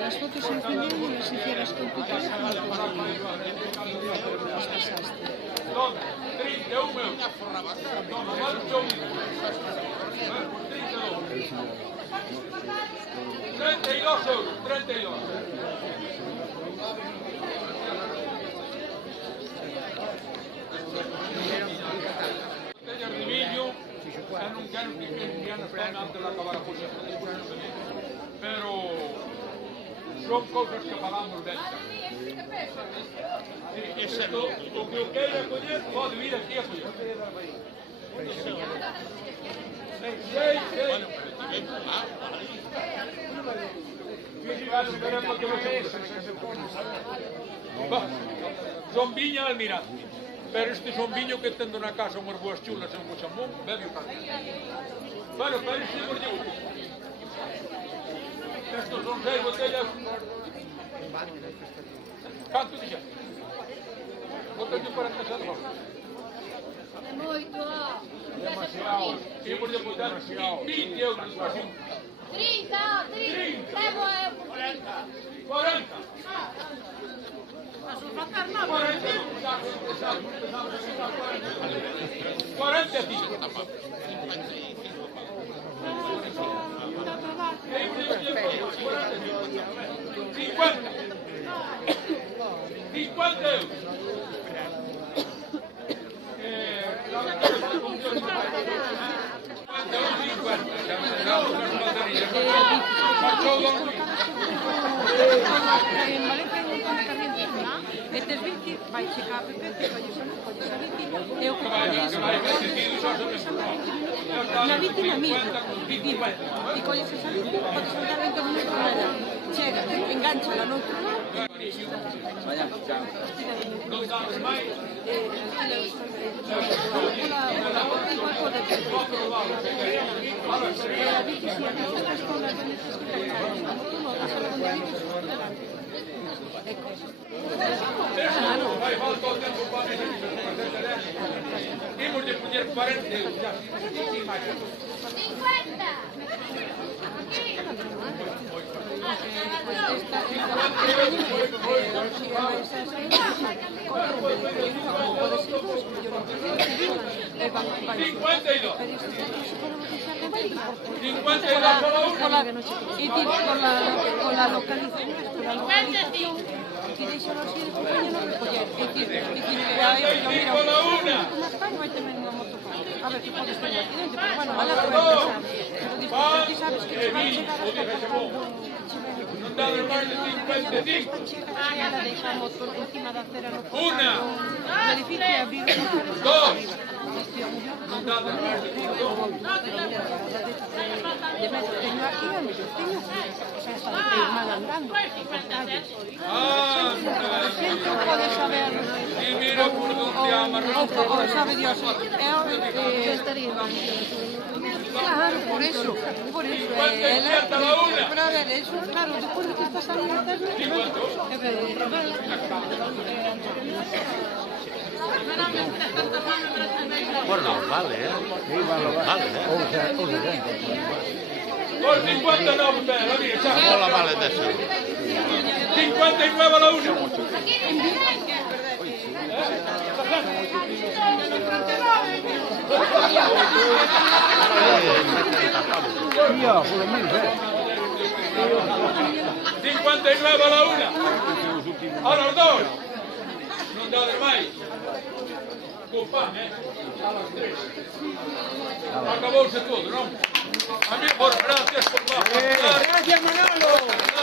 Las fotos en femenino las hicieras con tu casa. Non quero que antes de acabar a cousa, pero son cousas que falamos desta. O que eu queira coller, pode vir aquí a coller. Son viña almirante. Pero este son viño que tendo na casa unhas boas chulas e un bo chamón, bebe o tanto. Bueno, pero este por llevo. Estos son 6 botellas. Canto dixas? Botellas 47 euros. É moito, Demasiado. E por llevo 20 euros. 30, 30. Levo eu por 30. 40. Mas o facar não. 45. Estes 20 vai chegar a Pepe, que colles a 20, e o que na 20 na misma, e colles esa 20, podes andar 20 minutos allá. Chega, enganchala no outro lado. Non sabes máis? Vai falta o tempo para imos de poñer 40 euros. 50. Y con la localización y deixalo así de pequeño no recoller e que aí yo mira una España vai tener unha motocar a ver que podes tener accidente pero bueno, vale a pena pensar pero ti sabes que se vai chegar hasta non dá máis de 55 ela deixa a moto encima da acera no edificio e abrir dos non dá máis de 52 de metro teño aquí o mellor teño xa está de ir mal andando xente pode saber e mira por onde amarrou o sabe Dios claro, por eso pero a ver, eso claro, despois de que estás ali na Bueno, vale, vale, por 59 pera, mira, xa. No la vale de eso. 59 a la una. Mira, por lo menos, 59 a la una. A los dos. Non dades máis. Con pan, a las 3. Acabouse todo, non? A mí, por gracias por... Gracias, Manolo.